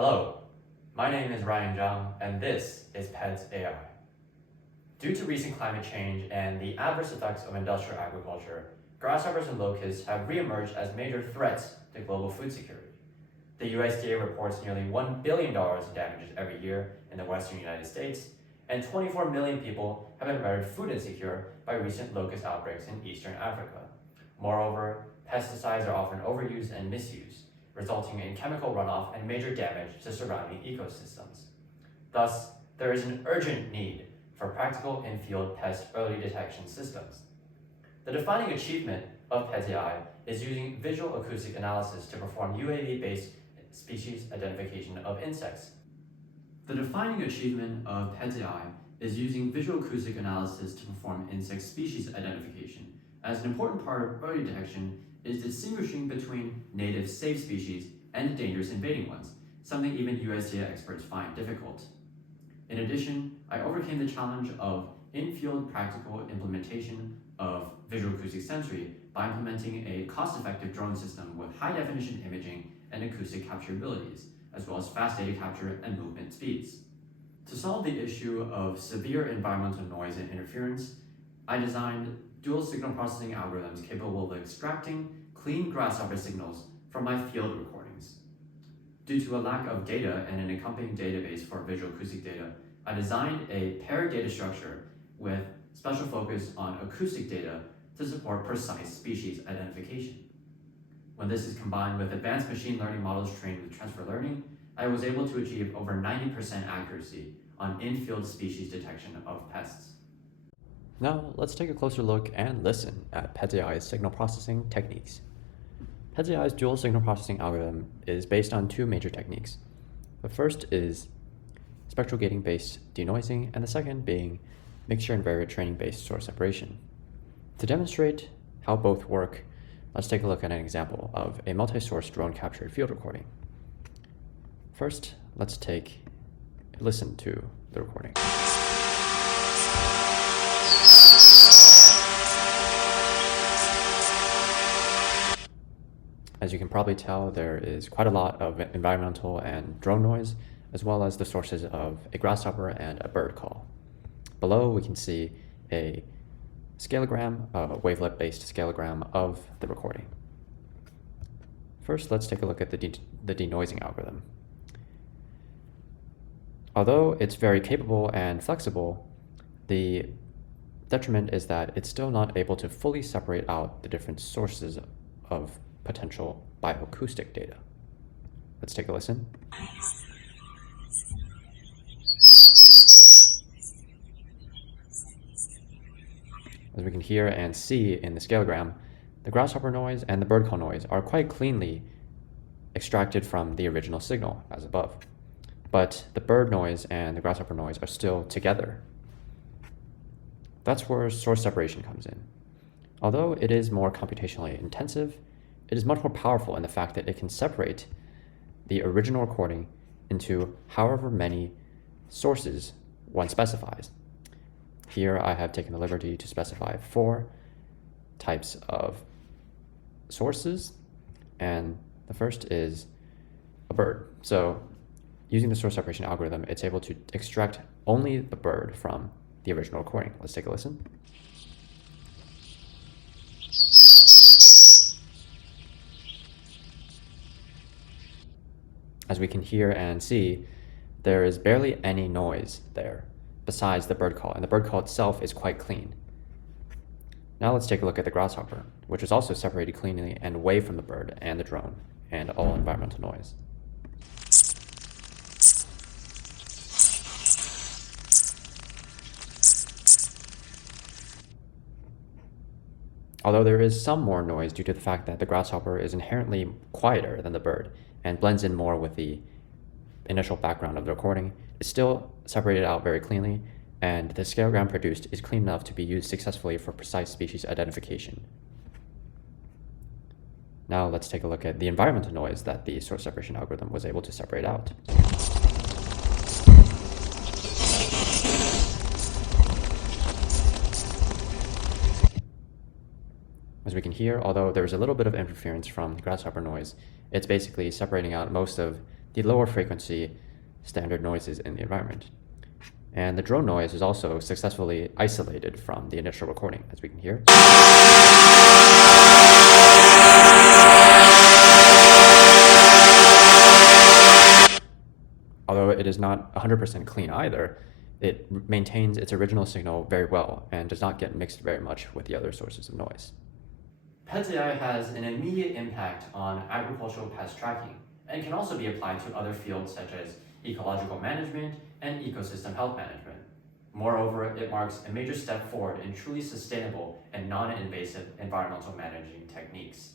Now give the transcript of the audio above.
Hello, my name is Ryan Zhang, and this is PEDS-AI. Due to recent climate change and the adverse effects of industrial agriculture, grasshoppers and locusts have re-emerged as major threats to global food security. The USDA reports nearly $1 billion in damages every year in the western United States, and 24 million people have been rendered food insecure by recent locust outbreaks in eastern Africa. Moreover, pesticides are often overused and misused, resulting in chemical runoff and major damage to surrounding ecosystems. Thus, there is an urgent need for practical in-field pest early detection systems. The defining achievement of PEDS-AI is using visual acoustic analysis to perform UAV-based species identification of insects. The defining achievement of PEDS-AI is using visual acoustic analysis to perform insect species identification, as an important part of early detection is distinguishing between native safe species and dangerous invading ones, something even USDA experts find difficult. In addition, I overcame the challenge of in-field practical implementation of visual acoustic sensory by implementing a cost-effective drone system with high-definition imaging and acoustic capture abilities, as well as fast data capture and movement speeds. To solve the issue of severe environmental noise and interference, I designed dual signal processing algorithms capable of extracting clean grasshopper signals from my field recordings. Due to a lack of data and an accompanying database for visual acoustic data, I designed a paired data structure with special focus on acoustic data to support precise species identification. When this is combined with advanced machine learning models trained with transfer learning, I was able to achieve over 90% accuracy on in-field species detection of pests. Now, let's take a closer look and listen at PEDS-AI's signal processing techniques. PEDS-AI's dual signal processing algorithm is based on two major techniques. The first is spectral gating-based denoising, and the second being mixture and variate training-based source separation. To demonstrate how both work, let's take a look at an example of a multi-source drone-captured field recording. First, let's take a listen to the recording. As you can probably tell, there is quite a lot of environmental and drone noise, as well as the sources of a grasshopper and a bird call. Below, we can see a scalegram, a wavelet-based scalegram of the recording. First, let's take a look at the denoising algorithm. Although it's very capable and flexible, the detriment is that it's still not able to fully separate out the different sources of potential bioacoustic data. Let's take a listen. As we can hear and see in the scalegram, the grasshopper noise and the bird call noise are quite cleanly extracted from the original signal, as above. But the bird noise and the grasshopper noise are still together. That's where source separation comes in. Although it is more computationally intensive, it is much more powerful in the fact that it can separate the original recording into however many sources one specifies. Here I have taken the liberty to specify 4 types of sources, and the first is a bird. So using the source separation algorithm, it's able to extract only the bird from the original recording. Let's take a listen. As we can hear and see, there is barely any noise there besides the bird call, and the bird call itself is quite clean. Now let's take a look at the grasshopper, which is also separated cleanly and away from the bird and the drone and all environmental noise. Although there is some more noise due to the fact that the grasshopper is inherently quieter than the bird and blends in more with the initial background of the recording, it's still separated out very cleanly, and the scalegram produced is clean enough to be used successfully for precise species identification. Now let's take a look at the environmental noise that the source separation algorithm was able to separate out. As we can hear, although there's a little bit of interference from the grasshopper noise, it's basically separating out most of the lower frequency standard noises in the environment. And the drone noise is also successfully isolated from the initial recording, as we can hear. Although it is not 100% clean either, it maintains its original signal very well and does not get mixed very much with the other sources of noise. PEDS-AI has an immediate impact on agricultural pest tracking and can also be applied to other fields such as ecological management and ecosystem health management. Moreover, it marks a major step forward in truly sustainable and non-invasive environmental managing techniques.